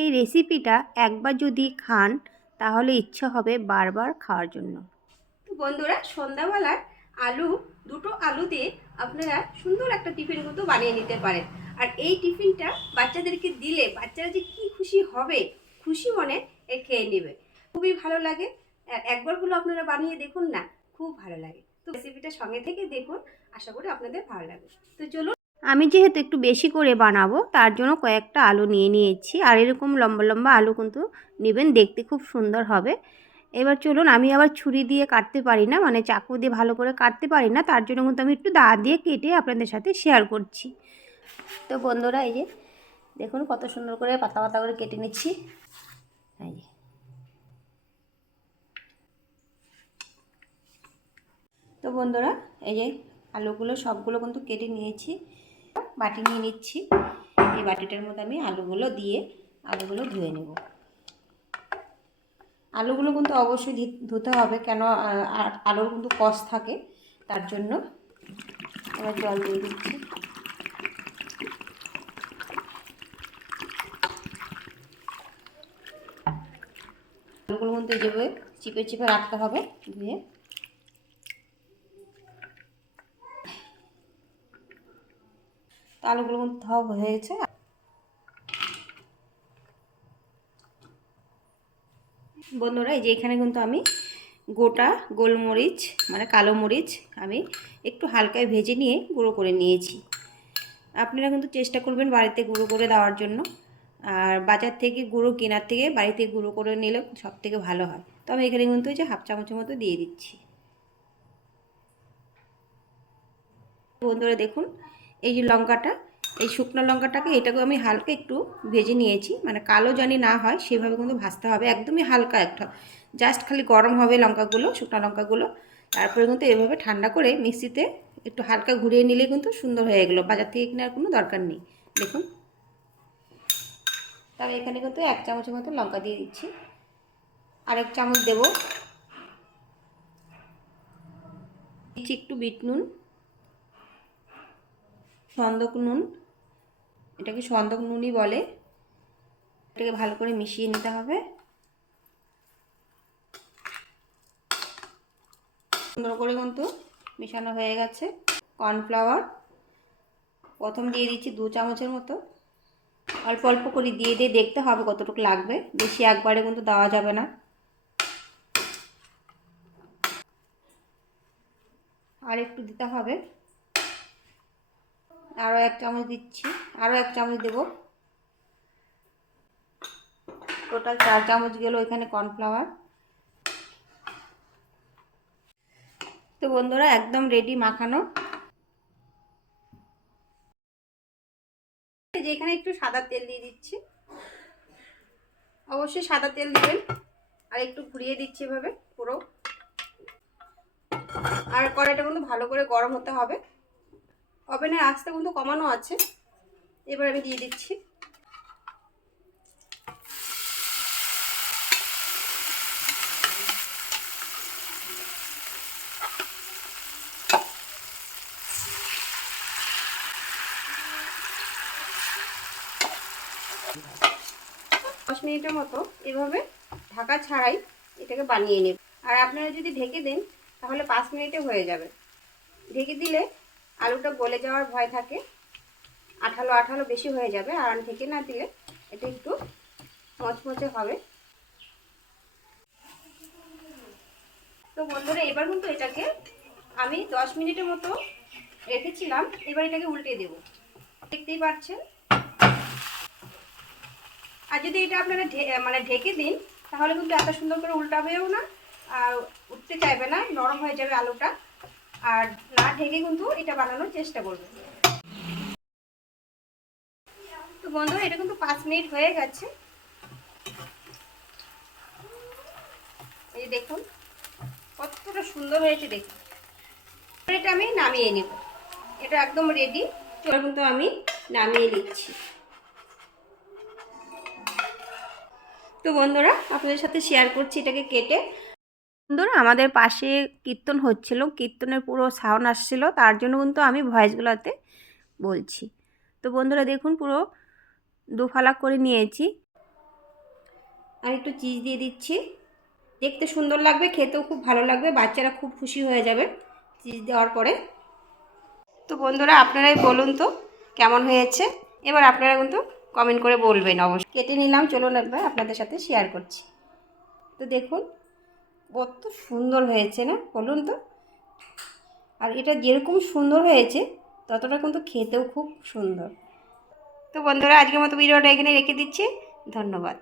এই রেসিপিটা একবার যদি খান, তাহলে ইচ্ছা হবে বারবার খাওয়ার জন্য। তো বন্ধুরা, সন্ধ্যাবেলার আলু, দুটো আলু দিয়ে আপনারা সুন্দর একটা টিফিন কিন্তু বানিয়ে নিতে পারেন। আর এই টিফিনটা বাচ্চাদেরকে দিলে বাচ্চারা যে কি খুশি হবে, খুশি মনে এ খেয়ে নেবে। খুবই ভালো লাগে। আর একবারগুলো আপনারা বানিয়ে দেখুন না, খুব ভালো লাগে। তো রেসিপিটা সঙ্গে থেকে দেখুন, আশা করি আপনাদের ভালো লাগবে। তো চলুন আমি যেহেতু একটু বেশি করে বানাবো, তার জন্য কয়েকটা আলু নিয়ে নিয়েছি। আর এরকম লম্বা লম্বা আলু কিন্তু নেবেন, দেখতে খুব সুন্দর হবে। এবার চলুন, আমি আবার ছুরি দিয়ে কাটতে পারি না মানে চাকু দিয়ে ভালো করে কাটতে পারি না, তার জন্য কিন্তু আমি একটু দা দিয়ে কেটে আপনাদের সাথে শেয়ার করছি। তো বন্ধুরা, এই যে দেখুন কত সুন্দর করে পাতা পাতা করে কেটে নিচ্ছি। এই যে। তো বন্ধুরা, এই যে আলুগুলো সবগুলো কিন্তু কেটে নিয়েছি। বাটি নিয়ে নিচ্ছি। এই বাটিটার মধ্যে আমি আলুগুলো দিয়ে আলুগুলো ধুয়ে নেব। আলুগুলো কিন্তু অবশ্যই ধুতে হবে কেন আলুর কিন্তু কষ থাকে, তার জন্য এবার জল দিয়ে দিচ্ছি। আলুগুলো কিন্তু যেভাবে চিপে চিপে রাখতে হবে, ধুয়ে আলুগুলো কিন্তু ধোয়া হয়ে গেছে বন্ধুরা, এই যে এখানে কিন্তু আমি গোটা গোলমরিচ মানে কালো মরিচ, আমি একটু হালকায় ভেজে নিয়ে গুঁড়ো করে নিয়েছি। আপনারা কিন্তু চেষ্টা করবেন বাড়িতে গুঁড়ো করে দেওয়ার জন্য। আর বাজার থেকে গুঁড়ো, কেনার থেকে বাড়িতে গুঁড়ো করে নিলে সব থেকে ভালো হয়। তো আমি এখানে কিন্তু যে হাফ চামচের মতো দিয়ে দিচ্ছি। বন্ধুরা, দেখুন এই যে লঙ্কাটা, এই শুকনো লঙ্কাটাকে এটাকে আমি হালকা একটু ভেজে নিয়েছি। মানে কালো জানি না হয়, সেভাবে কিন্তু ভাজতে হবে। একদমই হালকা একটা। জাস্ট খালি গরম হবে লঙ্কাগুলো, শুকনো লঙ্কাগুলো। তারপরে কিন্তু এভাবে ঠান্ডা করে মিক্সিতে একটু হালকা ঘুরিয়ে নিলে কিন্তু সুন্দর হয়ে গেলো। বাজার থেকে কেনার কোনো দরকার নেই। দেখুন। তাহলে এখানে কিন্তু এক চামচের মতো লঙ্কা দিয়ে দিচ্ছি। আরেক চামচ দেব। দিচ্ছি একটু বিট নুন। সন্দক নুন, এটাকে সন্দক নুনই বলে। এটাকে ভালো করে মিশিয়ে নিতে হবে। সুন্দর করে কিন্তু মেশানো হয়ে গেছে। কর্নফ্লাওয়ার, প্রথম দিয়ে দিচ্ছি দু চামচের মতো। অল্প অল্প করে দিয়ে দিয়ে দেখতে হবে কতটুকু লাগবে। বেশি একবারে কিন্তু দেওয়া যাবে না। আর একটু দিতে হবে। আরও এক চামচ দিচ্ছি। আরও এক চামচ দেব। টোটাল চার চামচ গেল এখানে কর্নফ্লাওয়ার তো বন্ধুরা, একদম রেডি মাখানো। যে এখানে একটু সাদা তেল দিয়ে দিচ্ছি। অবশ্যই সাদা তেল দিবেন। আর একটু ঘুরিয়ে দিচ্ছি এভাবে, পুরো। আর কড়াইটা কিন্তু ভালো করে গরম হতে হবে। ওভেনের আঁচটা কিন্তু কমানো আছে। এবার আমি দিয়ে দিচ্ছি। দশ মিনিটের মতো এভাবে ঢাকা ছাড়াই এটাকে বানিয়ে নেব। আর আপনারা যদি ঢেকে দেন, তাহলে পাঁচ মিনিটে হয়ে যাবে। ঢেকে দিলে আলুটা গলে যাওয়ার ভয় থাকে। আঠালো আঠালো বেশি হয়ে যাবে, আর ঢেকে না দিলে এটা একটু মচমচে হবে। তো বন্ধুরা, এবার কিন্তু এটাকে আমি দশ মিনিটের মতো রেখেছিলাম, এবার এটাকে উল্টে দেব। দেখতেই পাচ্ছেন? আর যদি এটা আপনারা মানে ঢেকে দিন, তাহলে কিন্তু এত সুন্দর করে উল্টাবেও না, আর উঠতে চাইবে না, নরম হয়ে যাবে আলুটা। আর না ঢেকে কিন্তু এটা বানানোর চেষ্টা করবে। তো বন্ধুরা এটা কিন্তু পাঁচ মিনিট হয়ে গেছে। এই দেখুন, কতটা সুন্দর হয়েছে দেখুন। এটা আমি নামিয়ে নেব। এটা একদম রেডি চলো কিন্তু আমি নামিয়ে নিচ্ছি। তো বন্ধুরা, আপনাদের সাথে শেয়ার করছি এটাকে কেটে। বন্ধুরা আমাদের পাশে কীর্তন হচ্ছিল, কীর্তনের পুরো সাউন্ড আসছিল, তার জন্য কিন্তু আমি ভয়েসগুলোতে বলছি। তো বন্ধুরা দেখুন পুরো দুফালা করে নিয়েছি। আর একটু চিজ দিয়ে দিচ্ছি। দেখতে সুন্দর লাগবে, খেতেও খুব ভালো লাগবে, বাচ্চারা খুব খুশি হয়ে যাবে চিজ দেওয়ার পরে। তো বন্ধুরা আপনারাই বলুন তো কেমন হয়েছে? এবার আপনারা কিন্তু কমেন্ট করে বলবেন অবশ্যই। কেটে নিলাম, চলুন একবার আপনাদের সাথে শেয়ার করছি। তো দেখুন কত সুন্দর হয়েছে না? বলুন তো। আর এটা যেরকম সুন্দর হয়েছে, ততটা কিন্তু খেতেও খুব সুন্দর। তো বন্ধুরা, আজকের মতো ভিডিওটা এখানে রেখে দিচ্ছি। ধন্যবাদ।